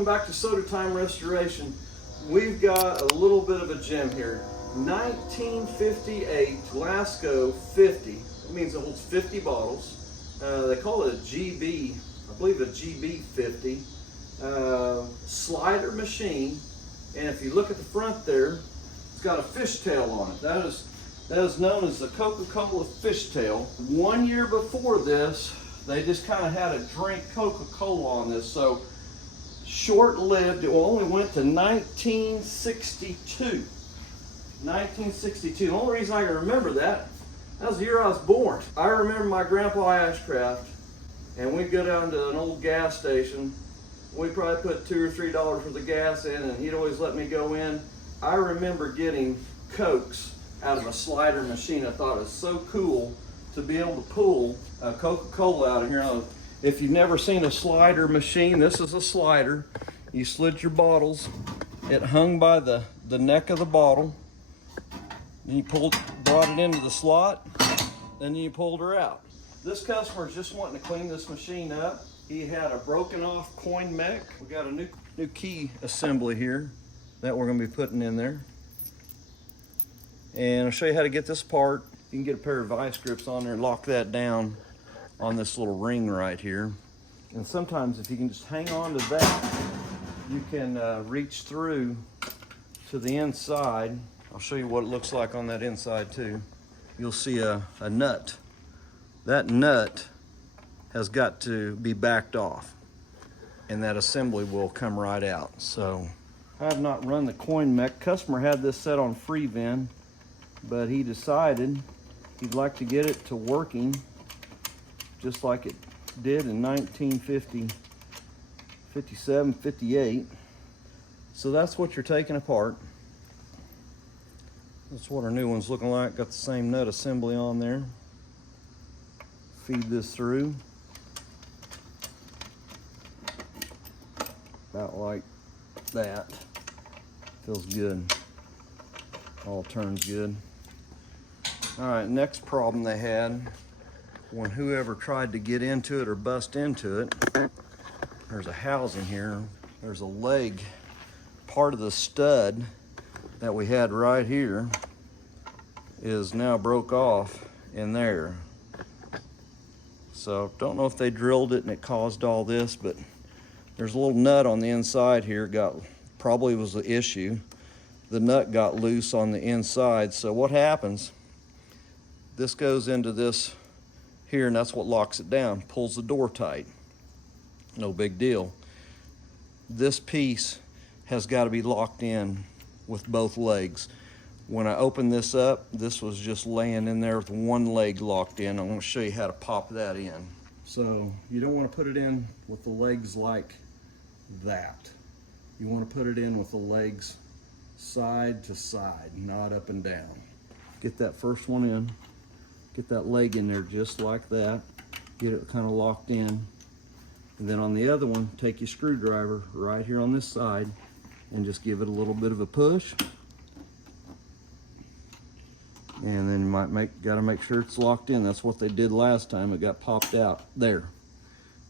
welcome back to Sodatime Restoration. We've got a little bit of a gem here. 1958 Glasco 50. That means it holds 50 bottles. They call it a GB, I believe a GBV-50 slider machine. And if you look at the front there, it's got a fishtail on it. That is known as the Coca-Cola fishtail. 1 year before this, they just kind of had a drink Coca-Cola on this. So short-lived. It only went to 1962. 1962. The only reason I can remember that was the year I was born. I remember my grandpa Ashcraft, and we'd go down to an old gas station. We'd probably put $2 or $3 worth of gas in, and he'd always let me go in. I remember getting Cokes out of a slider machine. I thought it was so cool to be able to pull a Coca-Cola out of here. Now, if you've never seen a slider machine, this is a slider. You slid your bottles. It hung by the neck of the bottle. Then you brought it into the slot, then you pulled her out. This customer's just wanting to clean this machine up. He had a broken off coin mech. We got a new key assembly here that we're gonna be putting in there. And I'll show you how to get this apart. You can get a pair of vice grips on there and lock that down on this little ring right here. And sometimes if you can just hang on to that, you can reach through to the inside. I'll show you what it looks like on that inside too. You'll see a nut. That nut has got to be backed off, and that assembly will come right out. So I have not run the coin mech. Customer had this set on free vend, but he decided he'd like to get it to working just like it did in 1950, 57, 58. So that's what you're taking apart. That's what our new one's looking like. Got the same nut assembly on there. Feed this through. About like that. Feels good. All turns good. All right, next problem they had when whoever tried to get into it or bust into it, there's a housing here. There's a leg, part of the stud that we had right here is now broke off in there. So don't know if they drilled it and it caused all this, but there's a little nut on the inside here. Probably was the issue. The nut got loose on the inside. So what happens, this goes into this here, and that's what locks it down, pulls the door tight. No big deal. This piece has got to be locked in with both legs. When I opened this up, this was just laying in there with one leg locked in. I'm going to show you how to pop that in. So you don't want to put it in with the legs like that. You want to put it in with the legs side to side, not up and down. Get that first one in. Get that leg in there just like that. Get it kind of locked in. And then on the other one, take your screwdriver right here on this side and just give it a little bit of a push. And then you gotta make sure it's locked in. That's what they did last time. It got popped out. There.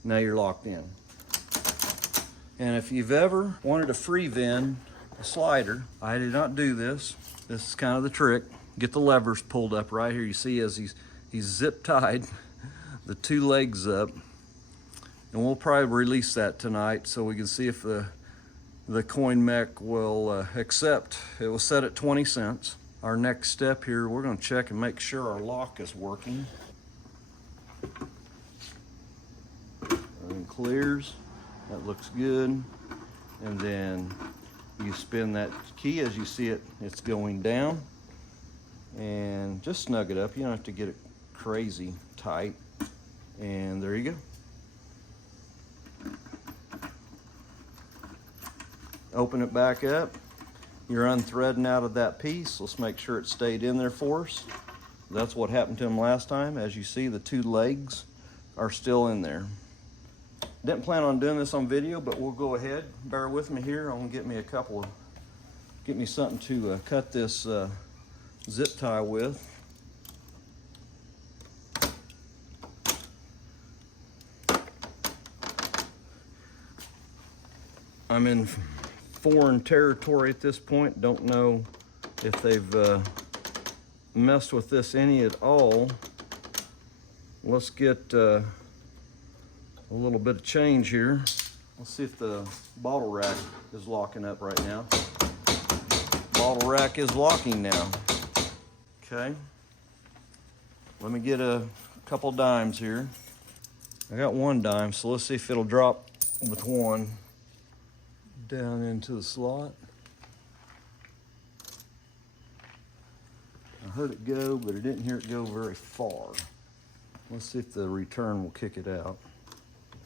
Now you're locked in. And if you've ever wanted to free vend a slider, I did not do this. This is kind of the trick. Get the levers pulled up right here. You see as he's zip tied the two legs up. And we'll probably release that tonight so we can see if the coin mech will accept. It was set at 20 cents. Our next step here, we're going to check and make sure our lock is working. Everything clears. That looks good. And then you spin that key as you see it, it's going down. And just snug it up. You don't have to get it crazy tight. And there you go. Open it back up. You're unthreading out of that piece. Let's make sure it stayed in there for us. That's what happened to him last time. As you see, the two legs are still in there. Didn't plan on doing this on video, but we'll go ahead. Bear with me here. I'm gonna get me something to cut this zip tie with. I'm in foreign territory at this point. Don't know if they've messed with this any at all. Let's get a little bit of change here. Let's see if the bottle rack is locking up right now. Bottle rack is locking now. Okay. Let me get a couple dimes here. I got one dime, so let's see if it'll drop with one down into the slot. I heard it go, but I didn't hear it go very far. Let's see if the return will kick it out.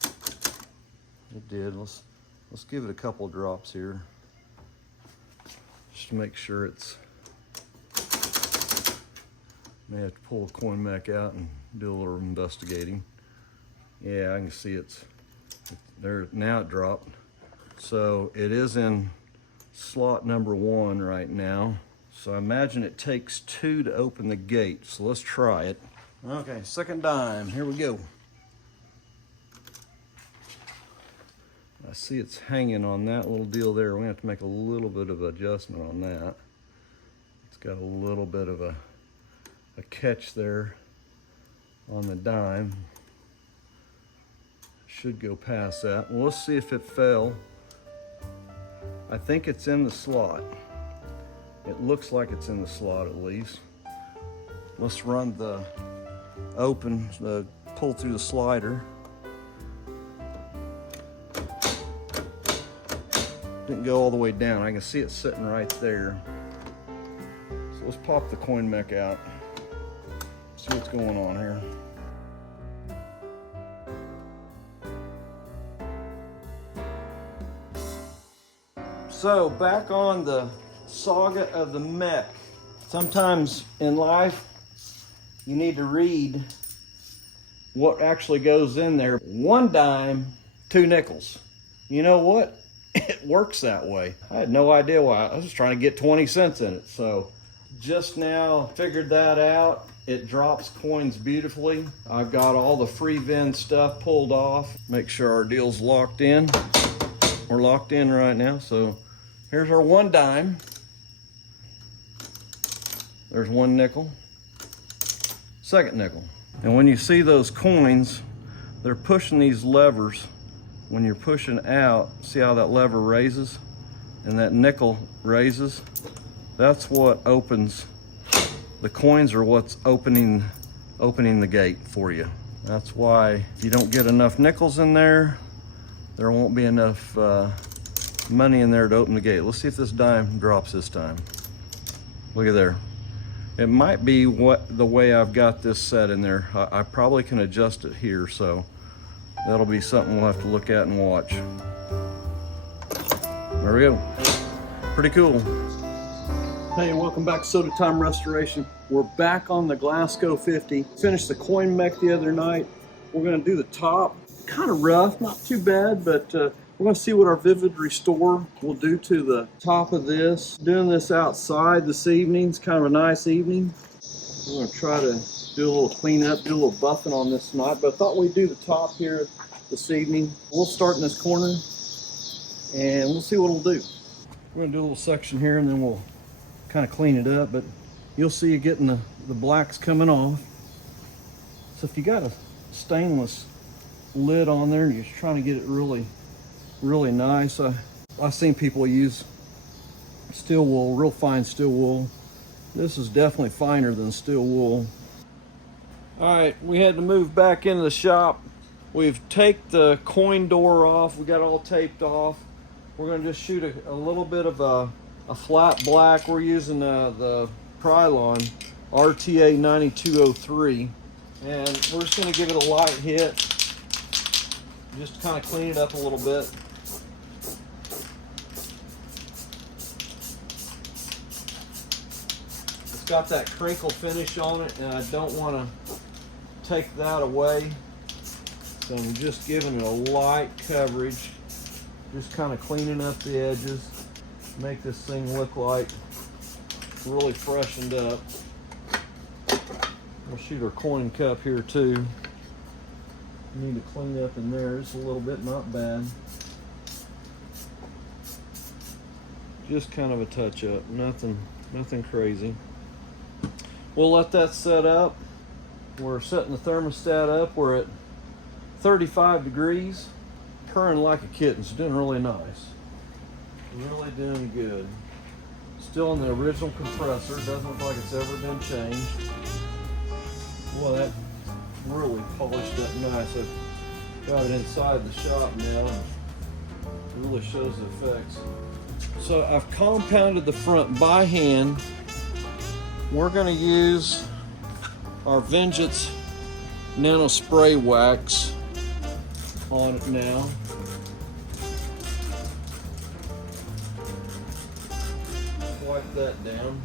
It did. Let's give it a couple drops here, just to make sure it's. May have to pull the coin mech out and do a little investigating. Yeah, I can see it's there now. It dropped, so it is in slot number 1 right now. So I imagine it takes 2 to open the gate. So let's try it. Okay, second dime. Here we go. I see it's hanging on that little deal there. We're gonna have to make a little bit of adjustment on that. It's got a little bit of a catch there on the dime. Should go past that. Well, let's see if it fell. I think it's in the slot. It looks like it's in the slot at least. Let's run the pull through the slider. Didn't go all the way down. I can see it sitting right there. So let's pop the coin mech out. See what's going on here. So back on the saga of the mech. Sometimes in life you need to read what actually goes in there. 1 dime, 2 nickels. You know what? It works that way. I had no idea why. I was just trying to get 20 cents in it. So just now figured that out. It drops coins beautifully. I've got all the free vend stuff pulled off. Make sure our deal's locked in. We're locked in right now. So here's our 1 dime. There's 1 nickel. Second nickel. And when you see those coins, they're pushing these levers. When you're pushing out, see how that lever raises and that nickel raises? That's what opens. The coins are what's opening the gate for you. That's why if you don't get enough nickels in there, there won't be enough money in there to open the gate. Let's see if this dime drops this time. Look at there. It might be the way I've got this set in there. I probably can adjust it here, so that'll be something we'll have to look at and watch. There we go. Pretty cool. Hey, welcome back to Sodatime Restoration. We're back on the Glasco 50. Finished the coin mech the other night. We're gonna do the top. Kind of rough, not too bad, but we're gonna see what our Vivid Restore will do to the top of this. Doing this outside this evening. It's kind of a nice evening. We're gonna try to do a little cleanup, do a little buffing on this tonight, but I thought we'd do the top here this evening. We'll start in this corner and we'll see what it'll do. We're gonna do a little section here and then we'll kind of clean it up, but you'll see you getting the blacks coming off. So if you got a stainless lid on there and you're just trying to get it really nice, I've seen people use steel wool, real fine steel wool. This is definitely finer than steel wool. All right, we had to move back into the shop. We've taped the coin door off. We got it all taped off. We're gonna just shoot a little bit of a flat black. We're using the Krylon RTA 9203. And we're just gonna give it a light hit, just to kind of clean it up a little bit. It's got that crinkle finish on it, and I don't want to take that away. So I'm just giving it a light coverage, just kind of cleaning up the edges, make this thing look like really freshened up. We'll shoot our coin cup here too. Need to clean up in there just a little bit, not bad. Just kind of a touch up, nothing crazy. We'll let that set up. We're setting the thermostat up. We're at 35 degrees. Purring like a kitten, so doing really nice. Really doing good. Still in the original compressor, doesn't look like it's ever been changed. Well, that really polished up nice. I've got it inside the shop now. It really shows the effects. So I've compounded the front by hand. We're going to use our Vengeance Nano Spray Wax on it now. Wipe that down.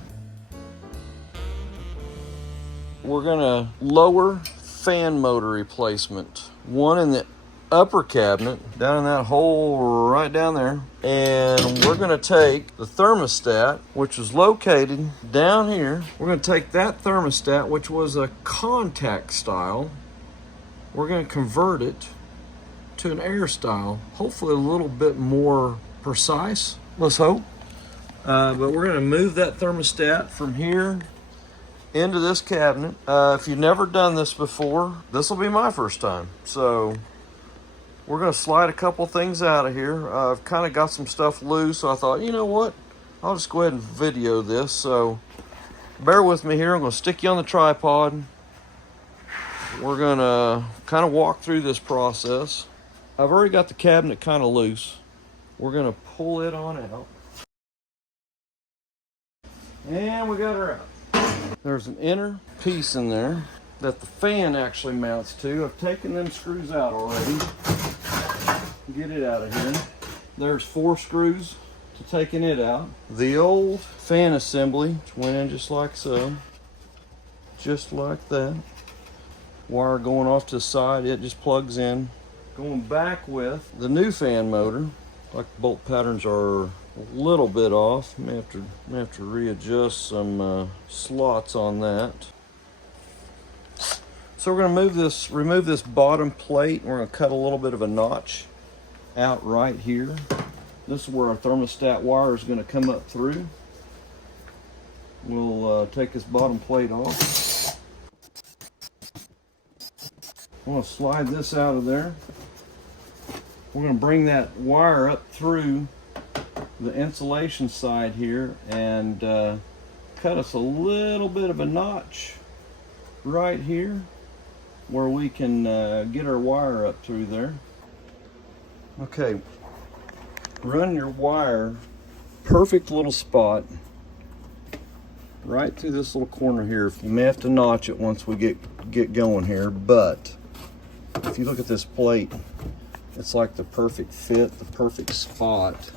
We're going to lower fan motor replacement. One in the upper cabinet, down in that hole right down there. And we're going to take the thermostat, which is located down here. We're going to take that thermostat, which was a contact style. We're going to convert it to an air style. Hopefully a little bit more precise, let's hope. But we're going to move that thermostat from here into this cabinet. If you've never done this before, this will be my first time. So we're going to slide a couple things out of here. I've kind of got some stuff loose, so I thought, you know what? I'll just go ahead and video this. So bear with me here. I'm going to stick you on the tripod. We're going to kind of walk through this process. I've already got the cabinet kind of loose. We're going to pull it on out. And we got her out. There's an inner piece in there that the fan actually mounts to. I've taken them screws out already. Get it out of here. There's 4 screws to taking it out. The old fan assembly went in just like so. Just like that. Wire going off to the side, it just plugs in. Going back with the new fan motor. Like the bolt patterns are a little bit off. May have to readjust some slots on that. So we're going to remove this bottom plate. We're going to cut a little bit of a notch out right here. This is where our thermostat wire is going to come up through. We'll take this bottom plate off. I'm going to slide this out of there. We're going to bring that wire up through the insulation side here and cut us a little bit of a notch right here where we can get our wire up through there. Okay, run your wire, perfect little spot, right through this little corner here. You may have to notch it once we get going here, but if you look at this plate, it's like the perfect fit, the perfect spot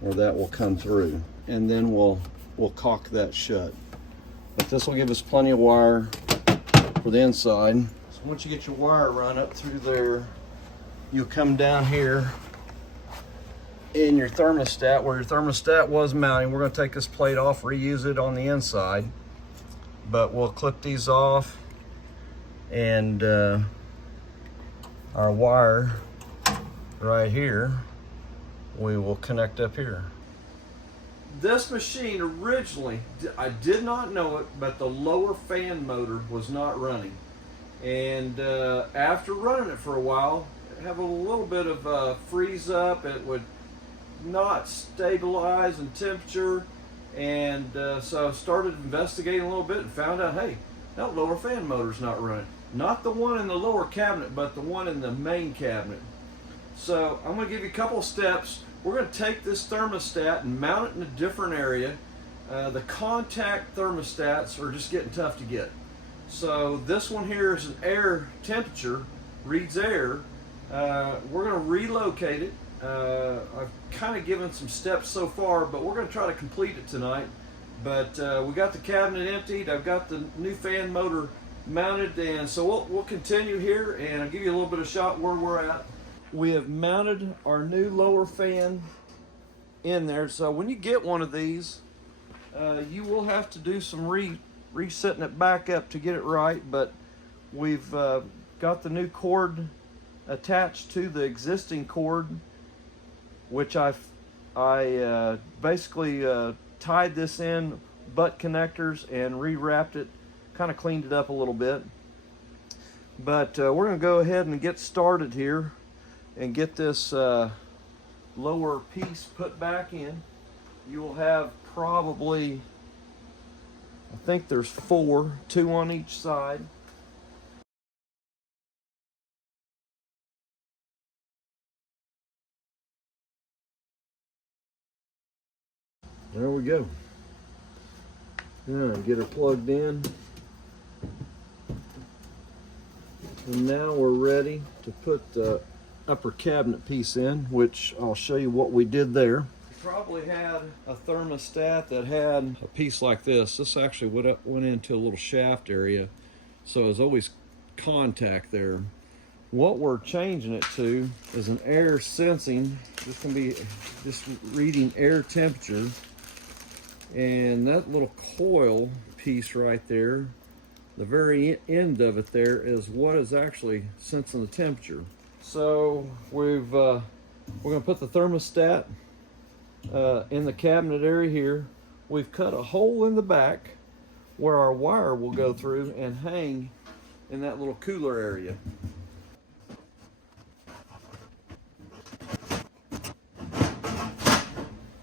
where that will come through. And then we'll caulk that shut. But this will give us plenty of wire for the inside. So once you get your wire run up through there, you'll come down here in your thermostat, where your thermostat was mounting. We're going to take this plate off, reuse it on the inside. But we'll clip these off, and our wire right here, we will connect up here. This machine originally, I did not know it, but the lower fan motor was not running. And after running it for a while, have a little bit of freeze up. It would not stabilize in temperature. And so I started investigating a little bit and found out, hey, that lower fan motor's not running. Not the one in the lower cabinet, but the one in the main cabinet. So I'm going to give you a couple of steps. We're going to take this thermostat and mount it in a different area. The contact thermostats are just getting tough to get. So this one here is an air temperature, reads air. We're going to relocate it. I've kind of given some steps so far, but we're going to try to complete it tonight. But we got the cabinet emptied. I've got the new fan motor mounted, and so we'll continue here, and I'll give you a little bit of shot where we're at. We have mounted our new lower fan in there. So when you get one of these, you will have to do some resetting it back up to get it right, but we've got the new cord attached to the existing cord, which I've I basically tied this in butt connectors and rewrapped it, kind of cleaned it up a little bit. But we're going to go ahead and get started here and get this lower piece put back in. You will have probably, I think there's 4, 2 on each side. There we go. Get her plugged in. And now we're ready to put the upper cabinet piece in, which I'll show you what we did there. We probably had a thermostat that had a piece like this. This actually went into a little shaft area, so there's always contact there. What we're changing it to is an air sensing. This can be just reading air temperature. And that little coil piece right there, the very end of it there, is what is actually sensing the temperature. So we're going to put the thermostat in the cabinet area here. We've cut a hole in the back where our wire will go through and hang in that little cooler area.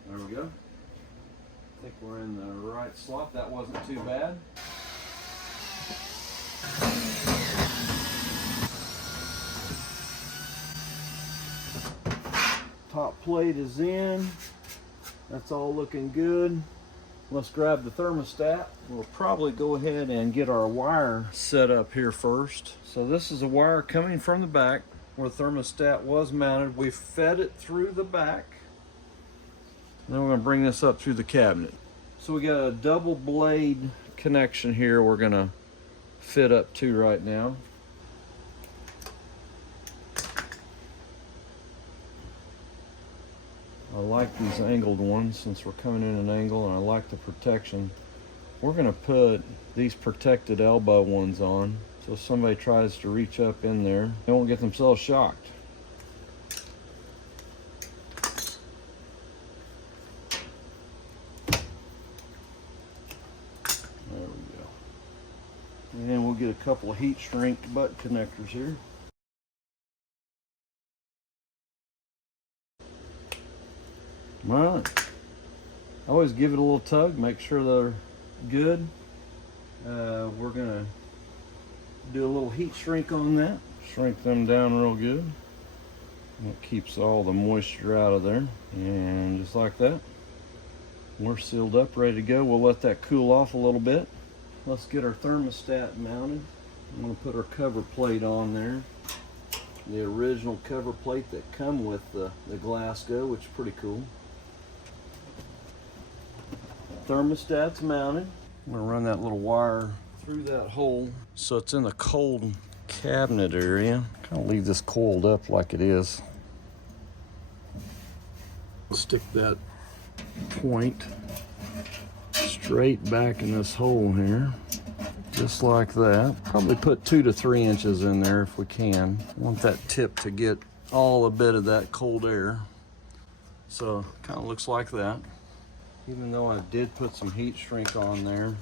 There we go. I think we're in the right slot. That wasn't too bad. Top plate is in. That's all looking good. Let's grab the thermostat. We'll probably go ahead and get our wire set up here first. So this is a wire coming from the back where the thermostat was mounted. We fed it through the back. Then we're going to bring this up through the cabinet. So we got a double blade connection here we're going to fit up to right now. I like these angled ones since we're coming in an angle, and I like the protection. We're going to put these protected elbow ones on, so if somebody tries to reach up in there, they won't get themselves shocked. There we go. And then we'll get a couple of heat shrink butt connectors here. All right. I always give it a little tug, make sure they're good. We're gonna do a little heat shrink on that. Shrink them down real good. It keeps all the moisture out of there. And just like that, we're sealed up, ready to go. We'll let that cool off a little bit. Let's get our thermostat mounted. I'm gonna put our cover plate on there. The original cover plate that come with the Glasco, which is pretty cool. Thermostat's mounted. I'm gonna run that little wire through that hole so it's in the cold cabinet area. Kind of leave this coiled up like it is. Stick that point straight back in this hole here, just like that. Probably put 2 to 3 inches in there if we can. Want that tip to get all a bit of that cold air. So kind of looks like that. Even though I did put some heat shrink on there,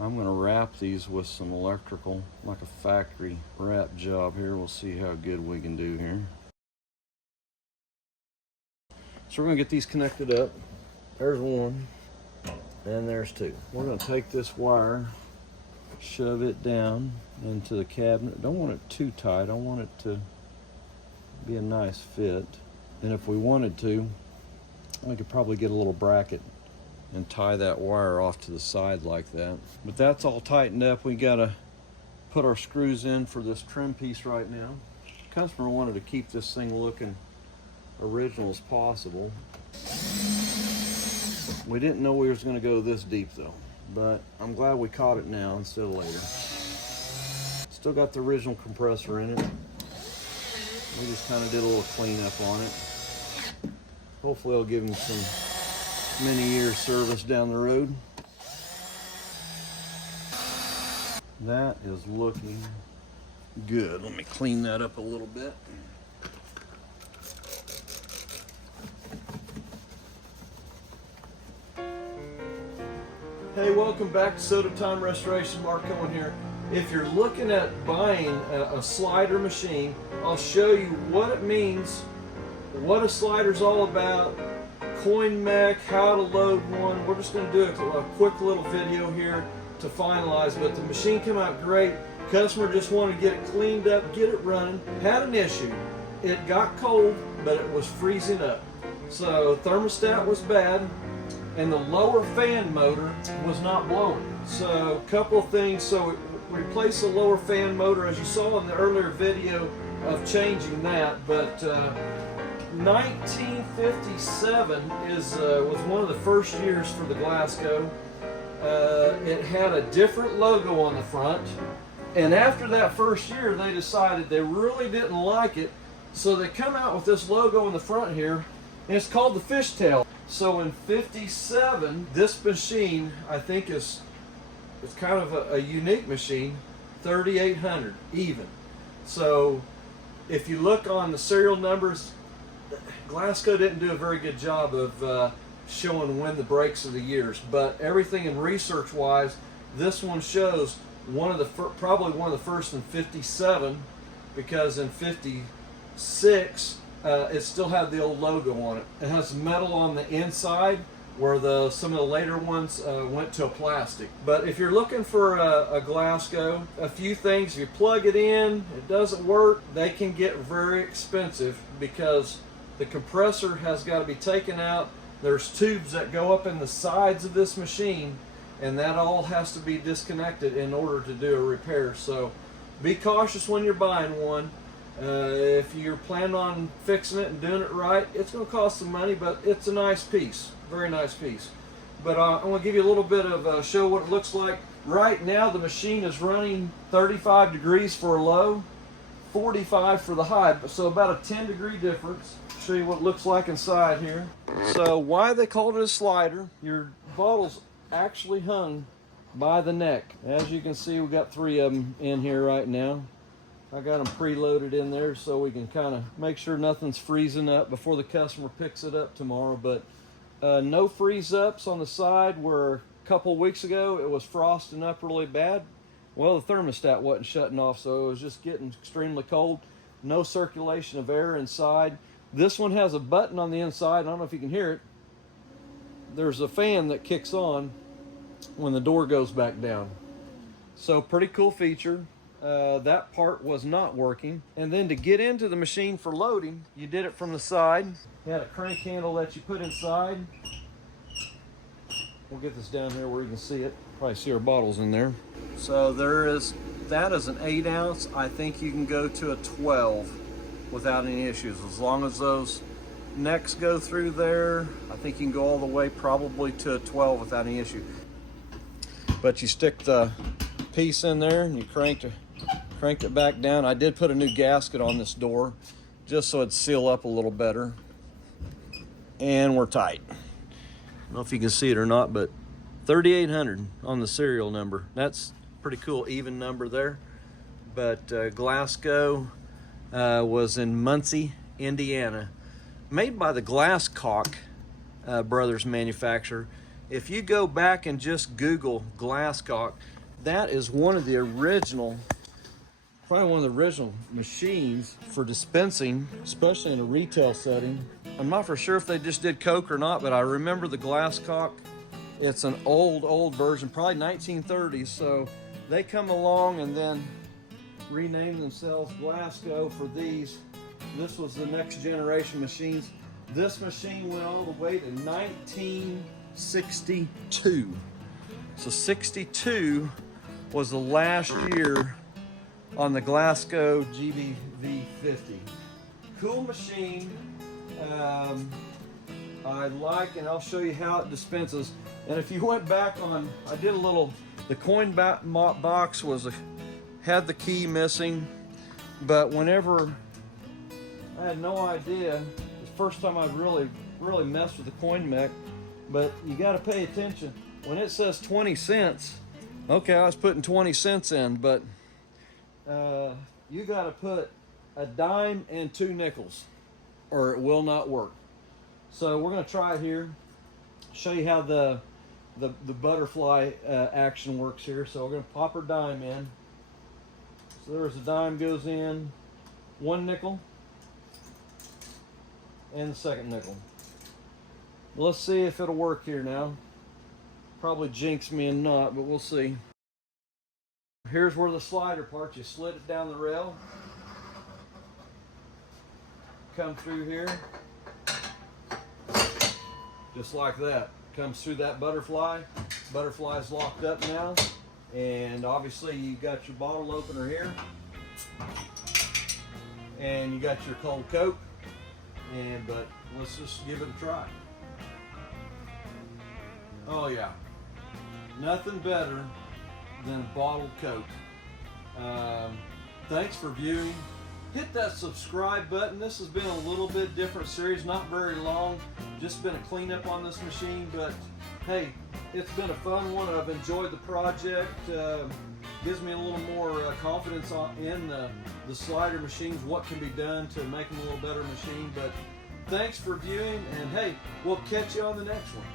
I'm gonna wrap these with some electrical, like a factory wrap job here. We'll see how good we can do here. So we're gonna get these connected up. There's one, and there's 2. We're gonna take this wire, shove it down into the cabinet. Don't want it too tight. I want it to be a nice fit. And if we wanted to, we could probably get a little bracket and tie that wire off to the side like that. But that's all tightened up. We gotta put our screws in for this trim piece right now. The customer wanted to keep this thing looking original as possible. We didn't know we was gonna go this deep though, but I'm glad we caught it now instead of later. Still got the original compressor in it. We just kind of did a little cleanup on it. Hopefully it'll give him some many years service down the road. That is looking good. Let me clean that up a little bit. Hey, welcome back to Sodatime Restoration. Mark Cohen here. If you're looking at buying a slider machine, I'll show you what it means, what a slider's all about, coin mech, how to load one. We're just going to do a quick little video here to finalize, but the machine came out great. Customer just wanted to get it cleaned up, get it running. Had an issue. It got cold, but it was freezing up. So thermostat was bad, and the lower fan motor was not blowing. So a couple of things. So we replaced the lower fan motor, as you saw in the earlier video of changing that. But 1957 was one of the first years for the Glasco. It had a different logo on the front, and after that first year they decided they really didn't like it, so they come out with this logo on the front here, and it's called the fishtail. So in 57, this machine, I think, it's kind of a unique machine, 3800 even. So if you look on the serial numbers, Glasco didn't do a very good job of showing when the breaks of the years, but everything in research wise, this one shows probably one of the first in 57, because in 56 it still had the old logo on it. It has metal on the inside, where some of the later ones went to a plastic. But if you're looking for a Glasco, a few things: if you plug it in, it doesn't work, they can get very expensive because the compressor has got to be taken out. There's tubes that go up in the sides of this machine, and that all has to be disconnected in order to do a repair. So be cautious when you're buying one. If you're planning on fixing it and doing it right, it's going to cost some money, but it's a nice piece, very nice piece. But I'm going to give you a little bit of show what it looks like. Right now the machine is running 35 degrees for a low, 45 for the high, so about a 10-degree difference. Show you what it looks like inside here. So why they called it a slider, your bottle's actually hung by the neck. As you can see, we got 3 of them in here right now. I got them preloaded in there so we can kind of make sure nothing's freezing up before the customer picks it up tomorrow. But no freeze ups on the side, where a couple weeks ago it was frosting up really bad. Well, the thermostat wasn't shutting off, so it was just getting extremely cold. No circulation of air inside. This one has a button on the inside. I don't know if you can hear it. There's a fan that kicks on when the door goes back down. So pretty cool feature. That part was not working. And then to get into the machine for loading, you did it from the side. You had a crank handle that you put inside. We'll get this down here where you can see it. Probably see our bottles in there. So that is an 8 ounce. I think you can go to a 12 without any issues. As long as those necks go through there, I think you can go all the way probably to a 12 without any issue. But you stick the piece in there and you cranked it back down. I did put a new gasket on this door just so it'd seal up a little better. And we're tight. I don't know if you can see it or not, but 3800 on the serial number. That's pretty cool, even number there. But Glasco was in Muncie, Indiana. Made by the Glasco brothers manufacturer. If you go back and just Google Glasco, that is one of the original, probably one of the original machines for dispensing, especially in a retail setting. I'm not for sure if they just did Coke or not, but I remember the Glasco. It's an old version, probably 1930s. So they come along and then renamed themselves Glasco for these. This was the next generation machines. This machine went all the way to 1962. So 62 was the last year on the Glasco GBV-50. Cool machine. I like, and I'll show you how it dispenses. And if you went back on, I did a little, the coin box had the key missing, but whenever, I had no idea, the first time I really messed with the coin mech, but you got to pay attention. When it says 20 cents, okay, I was putting 20 cents in, but you got to put a dime and 2 nickels or it will not work. So we're going to try it here, show you how the the butterfly action works here. So we're going to pop our dime in. So there's a dime goes in, 1 nickel, and the second nickel. Let's see if it'll work here now. Probably jinx me and not, but we'll see. Here's where the slider part, you slid it down the rail, come through here, just like that. Comes through that butterfly. Butterfly's locked up now, and obviously you got your bottle opener here, and you got your cold Coke, but let's just give it a try. Oh yeah, nothing better than bottled Coke. Thanks for viewing. Hit that subscribe button. This has been a little bit different series, not very long, just been a cleanup on this machine, but hey, it's been a fun one. I've enjoyed the project. Gives me a little more confidence in the slider machines, what can be done to make them a little better machine. But thanks for viewing, and hey, we'll catch you on the next one.